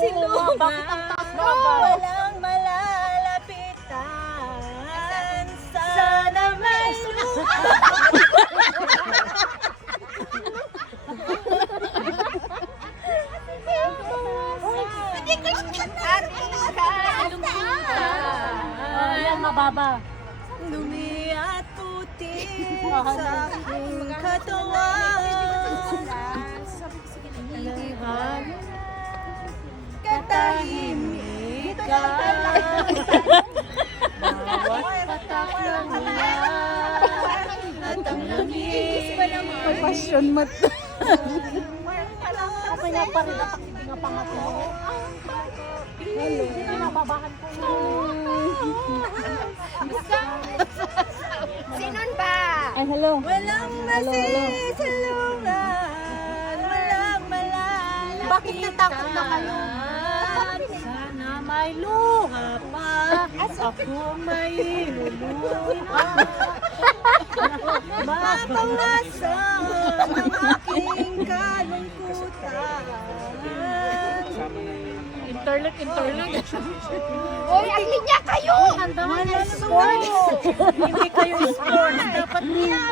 silungan. Bakit ang taas mo agad? Walang malalapitan. Sana may Ayan, mababa. lumi at puti sa aking katawan. Alam katahimikan. Bawat patak ng ulan at ang langis. Passion mo to. Kaya pa rin at hindi nga pangatlo. Hello. Pinababahan ko na. Sinon ba? Ay, hello. Walang masisalungan, walang malalapitan. Bakit natakot na kayo? Sana may luha pa, ako may luluha. Mapawasan ang aking kalungkutan. Internet. Hoy, ang linya kayo! Walang sports! Hindi kayo sports. Dapat niya